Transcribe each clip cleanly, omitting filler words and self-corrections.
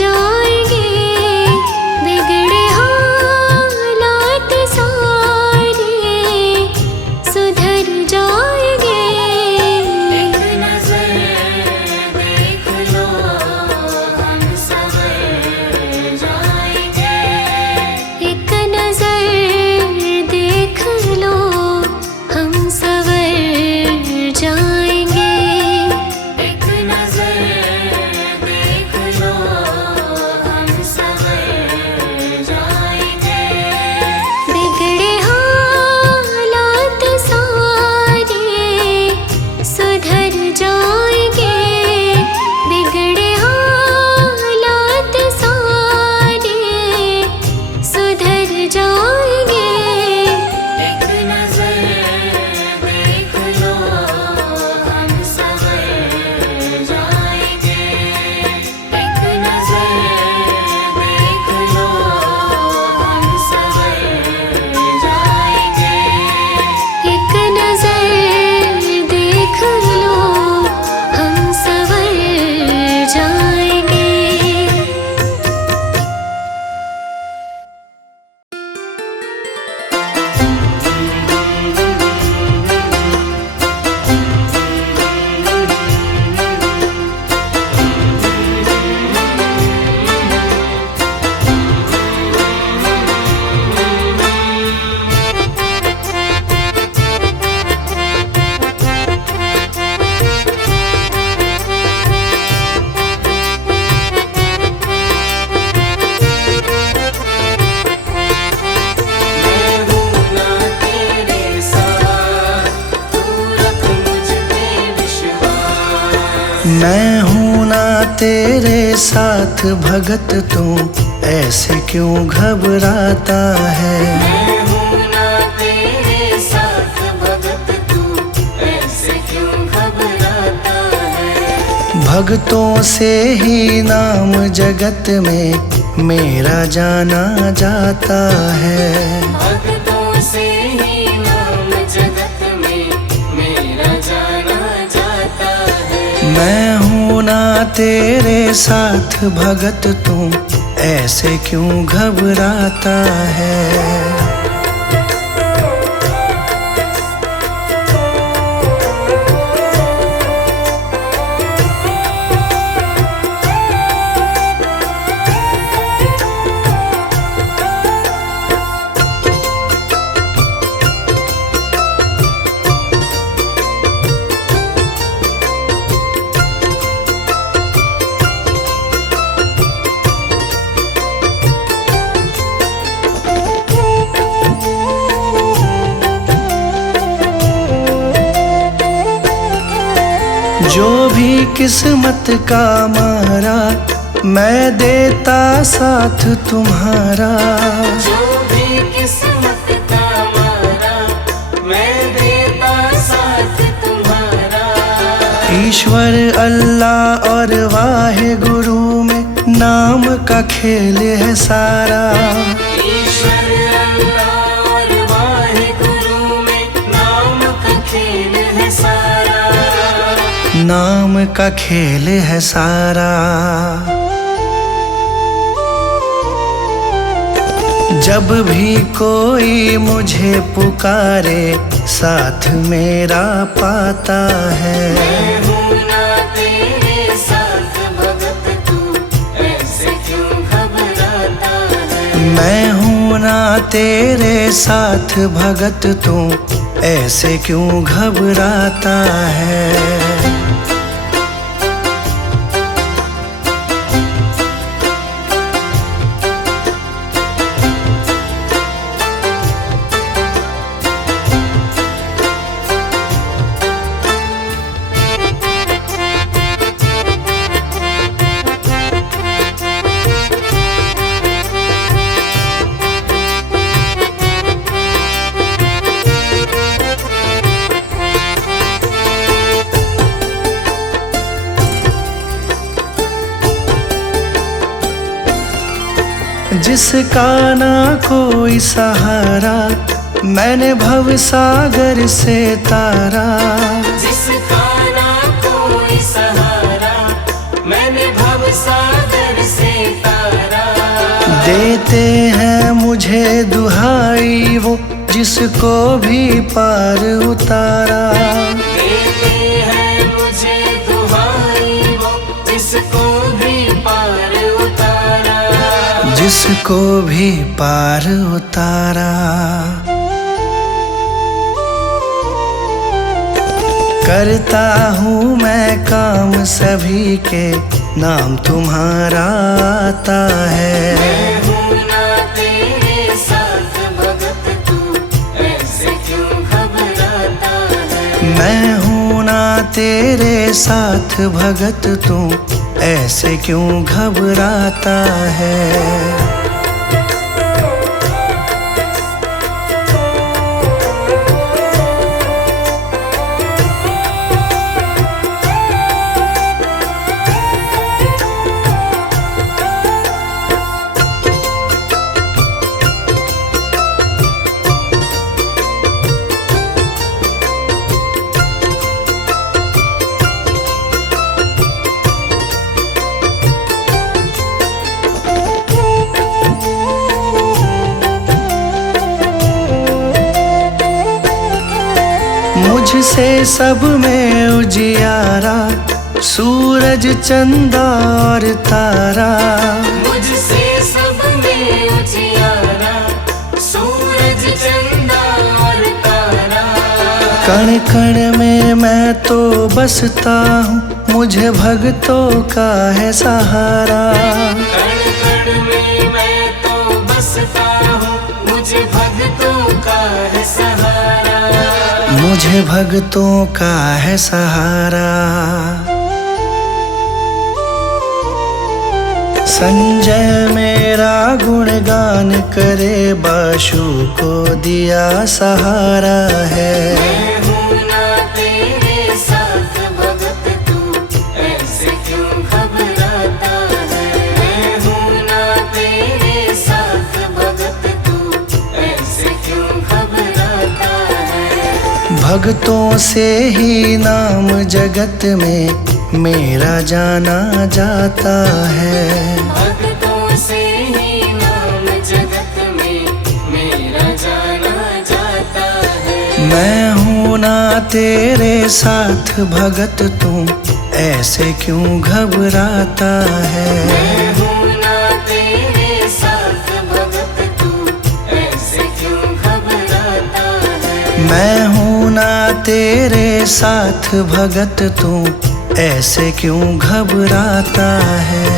जाएंगे, बिगड़े हालात सारे सुधर जाएंगे। एक नजर देख लो हम संवर जाएंगे, एक नजर देख लो हम संवर जाएंगे, एक नजर देख लो हम संवर जाएंगे। बिगड़े हालात सारे सुधर जाएंगे, बिगड़े हालात सारे सुधर जाएंगे। एक नजर देख लो हम संवर जाएंगे, एक नजर देख लो हम संवर जाएंगे, एक नजर देख लो हम संवर जाएंगे। मैं हूँ ना तेरे साथ भगत, तू ऐसे क्यों घबराता है। मैं हूँ ना तेरे साथ भगत, तू ऐसे क्यों घबराता है। भक्तों से ही नाम जगत में मेरा जाना जाता है। भक्तों से ही नाम जगत में मेरा जाना जाता है। मैं हूँ ना तेरे साथ भगत, तू ऐसे क्यों घबराता है। जो भी किस्मत का मारा, मैं देता साथ तुम्हारा। जो भी किस्मत का मारा, मैं देता साथ तुम्हारा। ईश्वर अल्लाह और वाहे गुरु में नाम का खेल है सारा। ईश्वर अल्लाह और वाहे गुरु में नाम का खेल है सारा। नाम का खेल है सारा। जब भी कोई मुझे पुकारे, साथ मेरा पाता है। मैं हूँ ना तेरे साथ भगत, तू ऐसे क्यों घबराता है। मैं हूँ ना तेरे साथ भगत, तू ऐसे क्यों घबराता है। जिसका ना कोई सहारा, मैंने भव सागर से तारा। जिसका ना कोई सहारा, मैंने भव सागर से देते हैं मुझे दुहाई वो जिसको भी पार उतारा। देते हैं मुझे दुहाई वो जिसको भी पार उतारा। जिसको भी पार उतारा। करता हूँ मैं काम सभी के, नाम तुम्हारा आता है। मैं हूँ ना तेरे साथ भगत, तू ऐसे क्यों घबराता है। मैं हूँ ना तेरे साथ भगत, तू ऐसे क्यों घबराता है। मुझसे सब में उजियारा, सूरज चंदा और तारा। मुझसे सब में उजियारा, सूरज चंदा और तारा। कण कण में मैं तो बसता हूँ, मुझे भक्तों का है सहारा। कण कण में मैं तो बसता हूँ, मुझे भक्तों का है सहारा। मुझे भक्तों का है सहारा। संजय मेरा गुणगान करे, बाशु को दिया सहारा है। मैं हूँ ना तेरे साथ भगत, तू ऐसे क्यों घबराता है। मैं हूँ ना तेरे साथ भगत, तू ऐसे क्यों घबराता है। भक्तों से ही नाम जगत में मेरा जाना जाता है। भक्तों से ही नाम जगत में मेरा जाना जाता है। मैं हूँ ना तेरे साथ भगत, तू ऐसे क्यों घबराता है। मैं हूँ ना तेरे साथ भगत, तू ऐसे क्यों घबराता है। मैं हूँ ना तेरे साथ भगत, तू ऐसे क्यों घबराता है।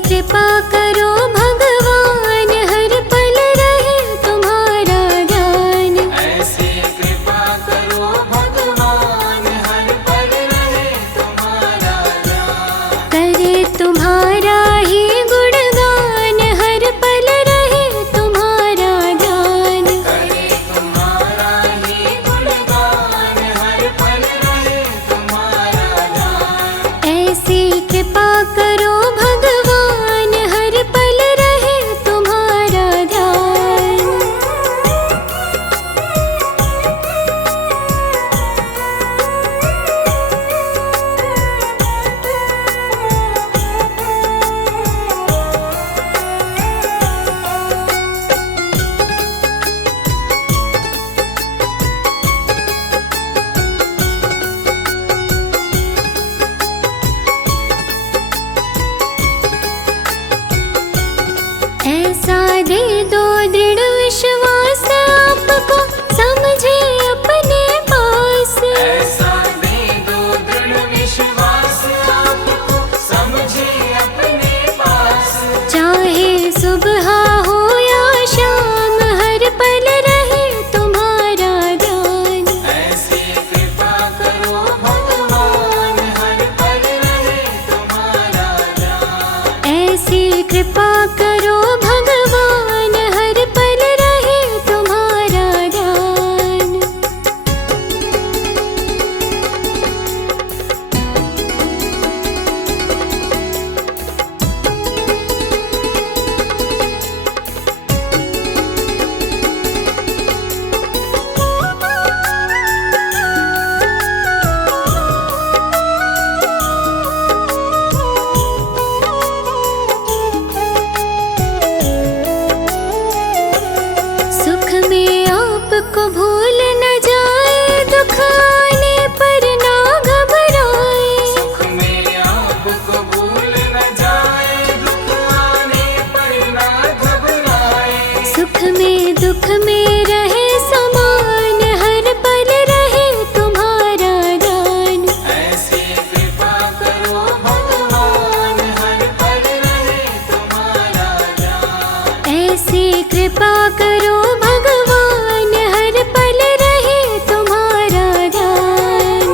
कृपा करो भगवान, हर पल रहे तुम्हारा ध्यान। ऐसी कृपा करो भगवान, हर पल रहे तुम्हारा ध्यान। करे तुम्हारा ही गुणगान, हर पल रहे तुम्हारा ध्यान। करे तुम्हारा ही गुणगान, हर पल रहे तुम्हारा ध्यान। ऐसी कृपा करो भगवान, हर पल रहे तुम्हारा ध्यान। ऐसा दे दो दृढ़ विश्वास, आपको समझे अपने पास। ऐसा दे दो दृढ़ विश्वास, आपको समझे अपने पास। चाहे सुबह हो या शाम, हर पल रहे तुम्हारा ध्यान। ऐसी कृपा करो भगवान, हर पल रहे तुम्हारा ध्यान। ऐसी कृपा करो भगवान, हर पल रहे तुम्हारा ध्यान। सुख में आपको भूल न जाए, दुख आने पर ना घबराए। सुख में आपको भूल न जाए, दुख आने पर ना घबराए। सुख में दुख में रहे समान, हर पल रहे तुम्हारा दान। ऐसी कृपा करो भगवान, हर पल रहे तुम्हारा ध्यान। ऐसी कृपा करो भगवान, हर पल रहे तुम्हारा ध्यान।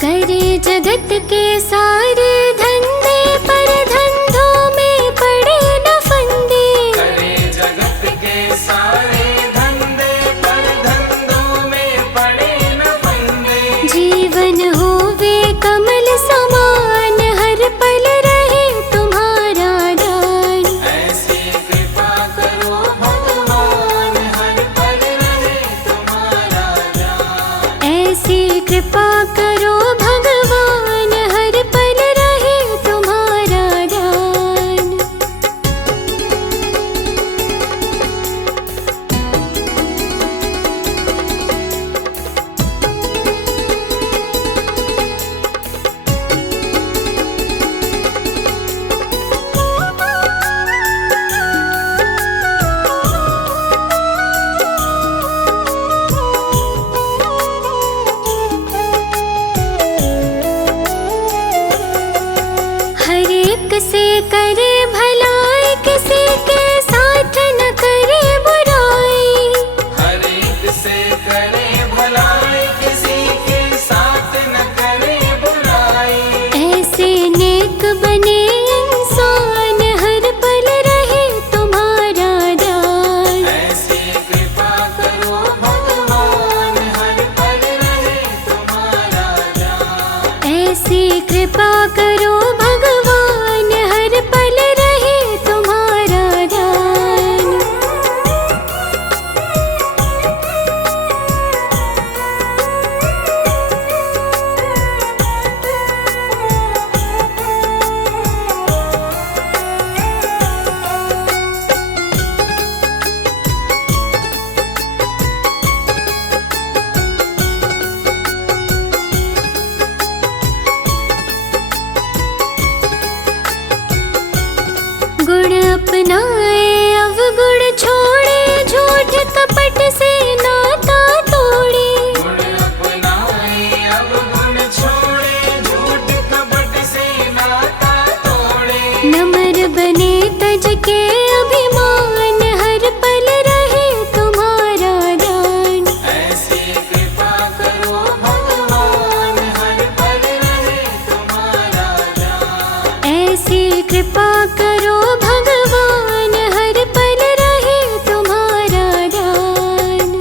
करे जगत के सारे धंधे, पर धंधों में पड़े न फंदे। करे जगत के सारे धंधे, पर धंधों में पड़े न फंदे। जीवन होवे कमल समान, हर पल रहे तुम्हारा दान। ऐसी कृपा करो भगवान, हर पल रहे तुम्हारा ध्यान। ऐसी कृपा करो भगवान, हर पल रहे तुम्हारा ध्यान। हर एक से करे भलाई, किसी के साथ न करे बुराई। हर एक से करे भलाई, किसी के साथ न करे बुराई। ऐसे नेक बने इंसान, हर पल रहे तुम्हारा ध्यान। ऐसी कृपा करो भगवान, हर पल रहे तुम्हारा ध्यान। ऐसी कृपा करो भगवान, हर पल रहे तुम्हारा ध्यान। गुण अपनाए अवगुण छोड़े, झूठ कपट से नाता तोड़े। गुण अपनाए अवगुण छोड़े, झूठ कपट से नाता तोड़े। नम्र बने तज के अभिमान, हर पल रहे तुम्हारा ध्यान। ऐसी कृपा करो भगवान, हर पल रहे तुम्हारा ध्यान। ऐसी कृपा करो भगवान, हर पल रहे तुम्हारा ध्यान।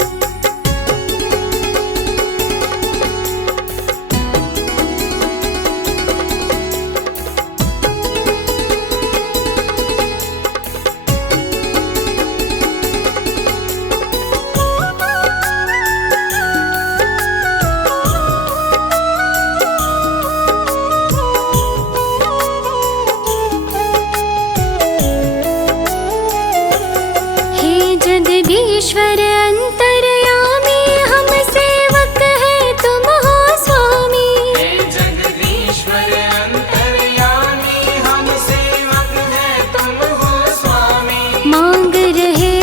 ईश्वर अंतर्यामी, हम सेवक है तुम हो स्वामी। हे जगदीश्वर अंतर्यामी, हम सेवक है तुम हो स्वामी। मांग रहे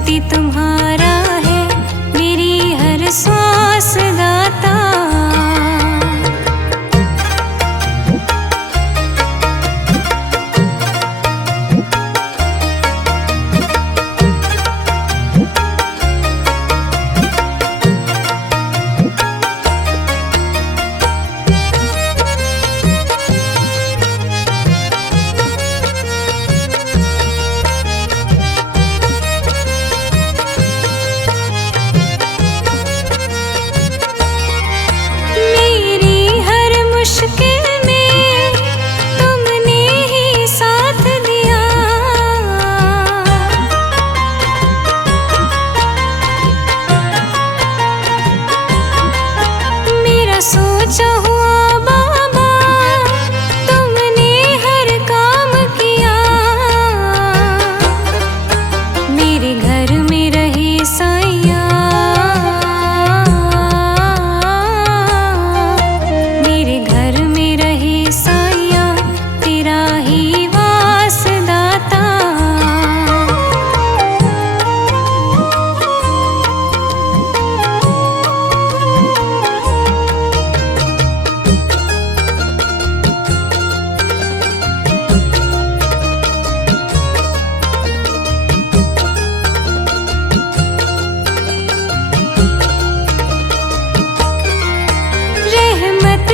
कोटि तुम्हारा है, मेरी हर श्वास दाता। मुश्किल में तुमने ही साथ दिया, मेरा सोचा हुआ बाबा तुमने हर काम किया। मेरे घर में रहे साईया,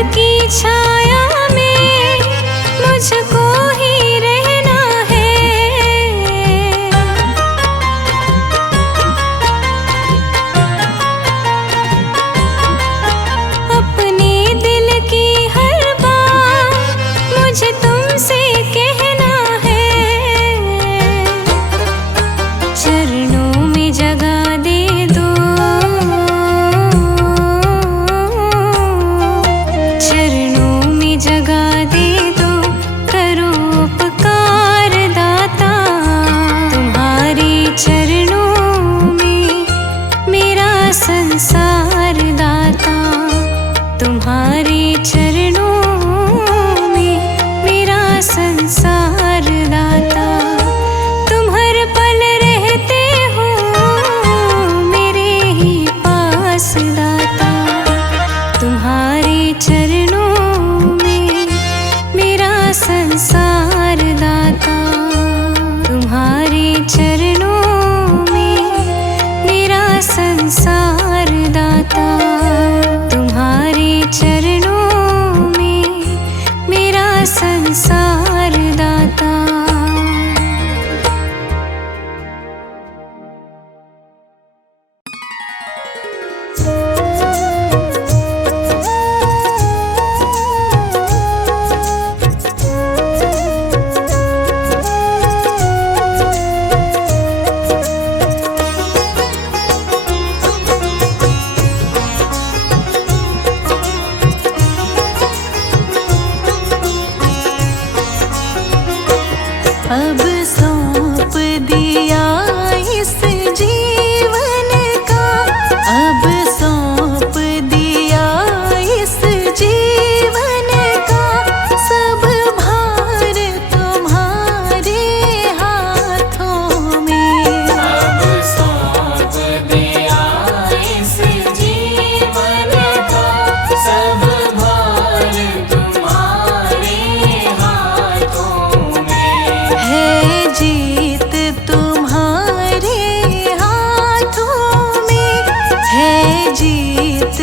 की छाया में मुझको ही रहना है। अपने दिल की हर बात मुझे तुमसे कहना है। चरणों में जगह दे दो, जगह दे दो, करो उपकार दाता। तुम्हारे चरणों में मेरा संसार दाता, तुम्हारे चरणों में मेरा संसार दाता। तुम हर पल रहते हो मेरे ही पास दाता, तुम्हारे चरणों संसार दाता, तुम्हारे चरणों में मेरा संसार दाता, तुम्हारे चरणों में मेरा संसार दाता। अब सौंप दिया इस जीवन का, अब सौंप दिया इस जीवन का, सब भार तुम्हारे हाथों में। अब सौंप दिया इस जीवन का, सब भार तुम्हारे हाथों में। है जीत तुम्हारे हाथों में, है जीत